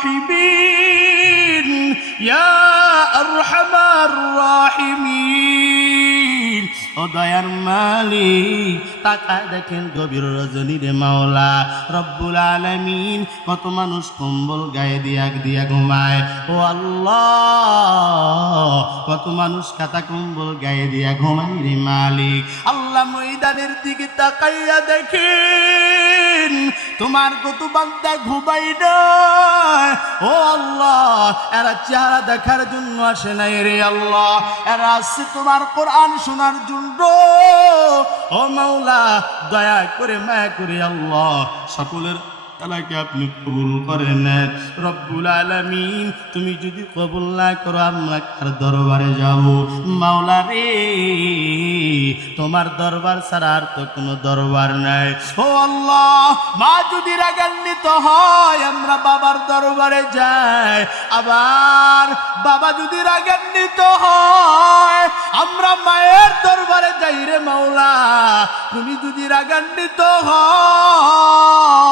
الراحمين يا أرحم الراحمين ও দয়ার মালিক তাকায় দেখেন গভীর রজনীরে মাওলা রব্বুল আলামিন কত মানুষ কম্বল গায়ে দিয়া দিয়া ঘুমায় ও আল্লাহ কত মানুষ কাতা কম্বল গায়ে দিয়া ঘুমায় রে মালিক আল্লাহ ময়দানের দিকে তাকাইয়া দেখেন তোমার কত বান্দা ঘুমাই না ও আল্লাহ, এরা চেহারা দেখার জন্য আসে নাই রে আল্লাহ। এরা আসছে তোমার কোরআন শোনার জন্য। ও মাওলা, দয়া করে মায়া করে আল্লাহ। সকলের তালাকে আপনি কবুল করে নেন রব্বুল আলামিন, তুমি যদি কবুল না করো, আমরা কার দরবারে যাব? মাওলা রে, তোমার দরবার ছাড়া আর তো কোনো দরবার নাই। ও আল্লাহ, মা যদি রাগান্বিত হয়, আমরা বাবার দরবারে যাই। আবার বাবা যদি রাগান্বিত হয়, আমরা মায়ের দরবারে যাই রে মাওলা। তুমি যদি রাগান্বিত হও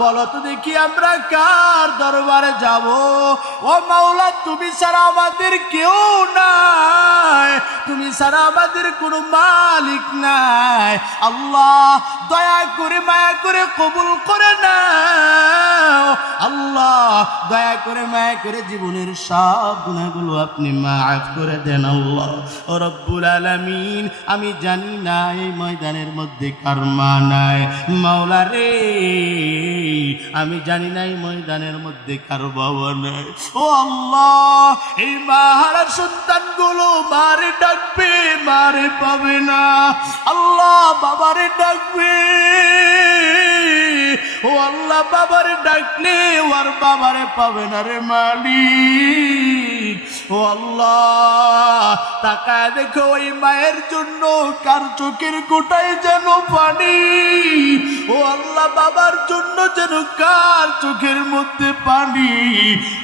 বলো তো দেখি আমরা কার দরবারে যাব? ও মাওলা, তুমি ছাড়া আমাদের কেউ নাই। তুমি ছাড়া আমাদের কোনো মালিক নাই। আল্লাহ, দয়া করে, মায়া করে কবুল করে নাও। আল্লাহ, দয়া করে, মায়া করে জীবনের সব গুণাগুলো আপনি মাফ করে দেন আল্লাহ। ও রব্বুল আলামিন, আমি জানি না এই ময়দানের মধ্যে কার মা নাই। মাওলা রে আমি জানি নাই ময়দানের মধ্যে কার বাবা নাই। ও আল্লাহ, এই মাহারা সন্তানগুলো মারে ডাকবে, মারে পাবে না। আল্লাহ বাবারে ডাকবে। ও আল্লাহ বাবারে ডাকলে ও আর বাবারে পাবে না রে মালিক। ও আল্লাহ, তাকায় দেখো ওই মায়ের জন্য কার চোখের গোটায় যেন পানি। বাবার জন্য যেন কার চোখের মধ্যে পানি?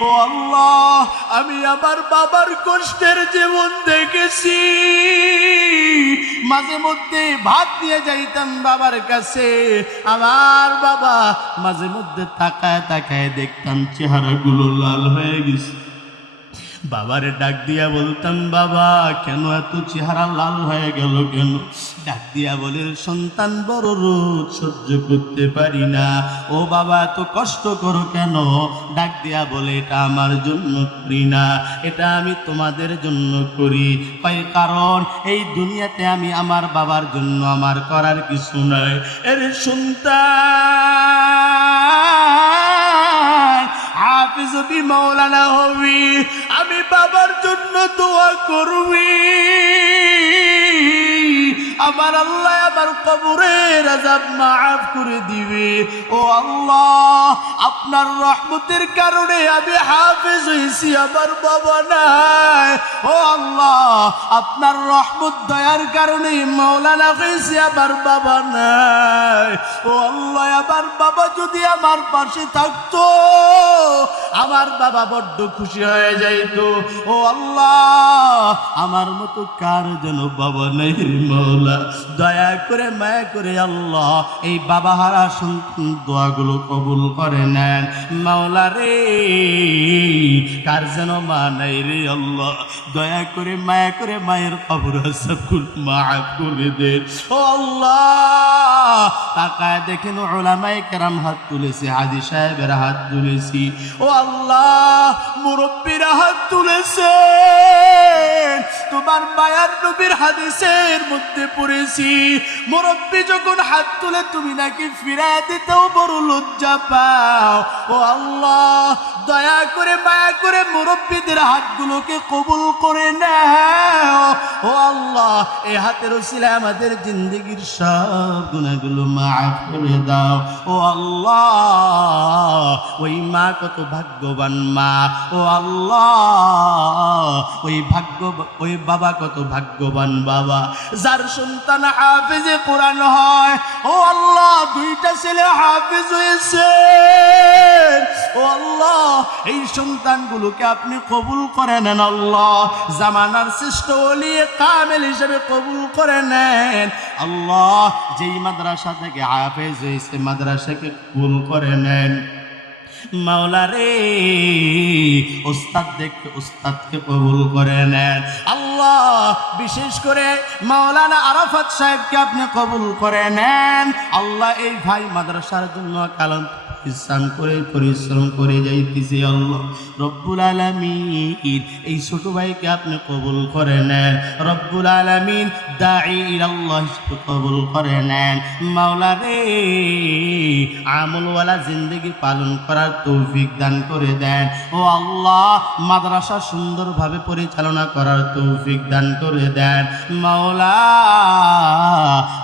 ও আল্লাহ, আমি আমার বাবার কষ্টের জীবন দেখেছি। মাঝে মধ্যে ভাত নিয়ে যাইতাম বাবার কাছে। আমার বাবা মাঝে মধ্যে তাকায় তাকায় দেখতাম চেহারাগুলো লাল হয়ে গেছে। বাবারে ডাক দিয়া বলতাম, বাবা, কেন এত চেহারা লাল হয়ে গেল কেন? ডাক দিয়া বলে, সন্তান বড় রোদ সহ্য করতে পারি না। ও বাবা, এত কষ্ট করো কেন? ডাক দিয়া বলে, এটা আমার জন্য করি না এটা আমি তোমাদের জন্য করি। কয় কারণ, এই দুনিয়াতে আমি আমার বাবার জন্য আমার করার কিছু নাই। এর সন্তান হাফিজ মাওলানা হবি আমি বাবার জন্য দোয়া করবি। আমার আল্লাহ আমার কবরের আজাব মাফ করে দিবে। ও আল্লাহ, আপনার রহমতের কারণে আমি হাফেজ হয়েছি আমার বাবা নাই। ও আল্লাহ, আপনার রহমত দয়ার কারণে মৌলানা হয়েছি আমার বাবা নাই। ও আল্লাহ, আমার বাবা যদি আমার পাশে থাকতো, আমার বাবা বড্ড খুশি হয়ে যাইতো। ও আল্লাহ, আমার মতো কার যেন বাবা নেই মৌলা দয়া করে মায়া করে আল্লাহ এই বাবা হারা সন্তান দোয়াগুলো কবুল করে নেন। মাওলা রে, কার যেন মা নাই রে আল্লাহ, দয়া করে, মায়া করে মায়ের খবর সবগুলো মাফ করে আল্লাহ, তাকায় কেরাম হাত তুলেছে, হাজি সাহেবের হাত তুলেছি। ও আল্লাহ, মুরব্বীরা হাত তুলেছে, তোমার মায়ার নবীর হাদিসের মধ্যে পড়েছি। মুরব্বী যখন হাত তুলে, তুমি নাকি ফিরায় দিতেও বড় লজ্জা পাও? ও আল্লাহ, দয়া করে, মায়া করে মুরব্বীদের হাতগুলোকে কবুল করে নাও। ও আল্লাহ এই হাতের ওসিলা আমাদের জিন্দগির সব গুণাগুলো মাফ করে দাও। ও আল্লাহ, ওই মা কত ভাগ্যবান মা। ও আল্লাহ, ওই ভাগ্য, ওই বাবা কত ভাগ্যবান বাবা। যার সন্তান হাফেজে কোরআন হয়। ও আল্লাহ, দুইটা ছেলে হাফেজ হয়েছে। ও আল্লাহ, এই সন্তানগুলোকে আপনি কবুল করে নেন আল্লাহ। জামানার শ্রেষ্ঠ অলি কামেল হিসেবে কবুল করে নেন। আল্লাহ, যেই মাদ্রাসা থেকে হাফেজ হয়েছে, মাদ্রাসাকে কবুল করে নেন। মাওলা রে। ওস্তাদ দেখে ওস্তাদকে কবুল করে নেন। আল্লাহ, বিশেষ করে মাওলানা আরাফাত সাহেবকে আপনি কবুল করে নেন। আল্লাহ এই ভাই মাদ্রাসার জন্য কালন পরিশ্রম করে পরিশ্রম করে যাইতেছি আল্লাহ। রব্বুল আলামিন, এই ছোট ভাইকে আপনি কবুল করে নেন। রব্বুল আলামিন ইলাল্লাহ হিসেবে কবুল করে নেন। মাওলা রে, আমলওয়ালা জিন্দগি পালন করার তৌফিক দান করে দেন। ও আল্লাহ, মাদ্রাসা সুন্দরভাবে পরিচালনা করার তৌফিক দান করে দেন। মাওলা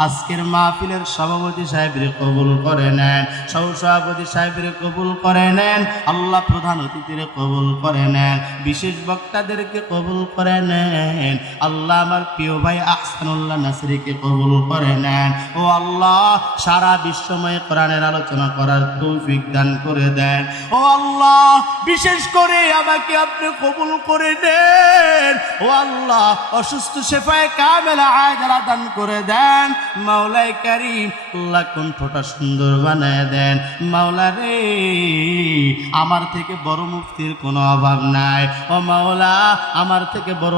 আজকের মাহফিলের সভাপতি সাহেবের কবুল করে নেন সহ সভাপতি সাহেবের কবুল করে নেন, আল্লাহ প্রধান অতিথিরে কবুল করে নেন, বিশেষ বক্তাদেরকে কবুল করে নেন, আল্লাহ আমার প্রিয় ভাই আহসানুল্লাহ নাসরিকে কবুল করে নেন, ও আল্লাহ সারা বিশ্বময় কোরআনের আলোচনা করার তৌফিক দান করে দেন, ও আল্লাহ বিশেষ করে আমাকে আপনি কবুল করে দেন ও আল্লাহ অসুস্থ শেফায় কামেলা আয়দারা দান করে দেন মাওলাই কারিম, আল্লাহ কণ্ঠটা সুন্দর বানায় দেন। মাওলা রে, আমার থেকে বড় মুক্তির কোনো অভাব নাই। ও মাওলা, আমার থেকে বড়